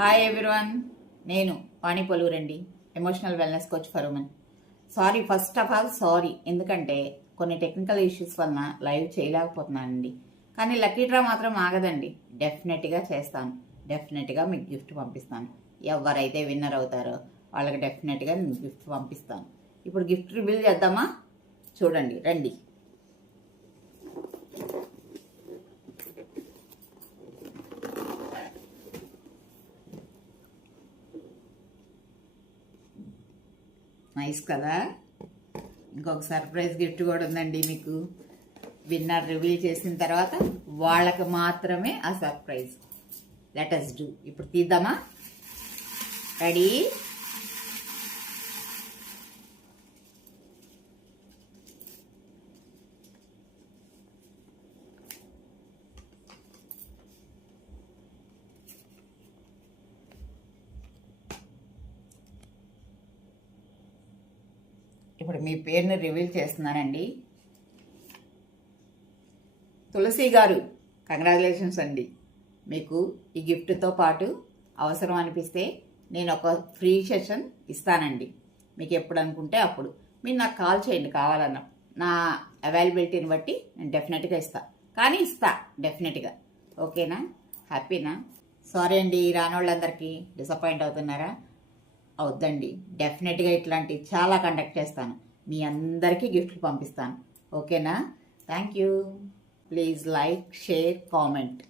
Hi everyone, నేను వాణి పొలూరండి, emotional wellness coach for women. First of all sorry, ఎందుకంటే కొన్ని టెక్నికల్ ఇష్యూస్ వలన లైవ్ చేయలేకపోతున్నానండి. కానీ లక్కీ డ్రా మాత్రం ఆగదండి. డెఫినెట్గా చేస్తాను. డెఫినెట్గా మీకు గిఫ్ట్ పంపిస్తాను. ఎవరైతే విన్నర్ అవుతారో వాళ్ళకి డెఫినెట్గా నేను గిఫ్ట్ పంపిస్తాను. ఇప్పుడు గిఫ్ట్ రివీల్ చేద్దామా? చూడండి, రండి. నైస్ కదా. ఇంకొక సర్ప్రైజ్ గిఫ్ట్ కూడా ఉందండి మీకు. విన్నర్ రివీల్ చేసిన తర్వాత వాళ్ళకి మాత్రమే ఆ సర్ప్రైజ్. Let us do. ఇప్పుడు తీద్దామా? రెడీ? ఇప్పుడు మీ పేరుని రివీల్ చేస్తున్నానండి. తులసి గారు, కంగ్రాచులేషన్స్ అండి. మీకు ఈ గిఫ్ట్తో పాటు అవసరం అనిపిస్తే నేను ఒక ఫ్రీ సెషన్ ఇస్తానండి. మీకు ఎప్పుడు అనుకుంటే అప్పుడు మీరు నాకు కాల్ చేయండి. కావాలన్నా నా అవైలబిలిటీని బట్టి నేను డెఫినెట్గా కానీ ఇస్తా డెఫినెట్గా. ఓకేనా? హ్యాపీనా? సారీ అండి, రానోళ్ళందరికీ డిసప్పాయింట్ అవుతున్నారా? అవుద్దండి. డెఫినెట్గా ఇట్లాంటి చాలా కండక్ట్ చేస్తాను. మీ అందరికీ గిఫ్ట్లు పంపిస్తాను. ఓకేనా? Thank you. Please like, share, comment.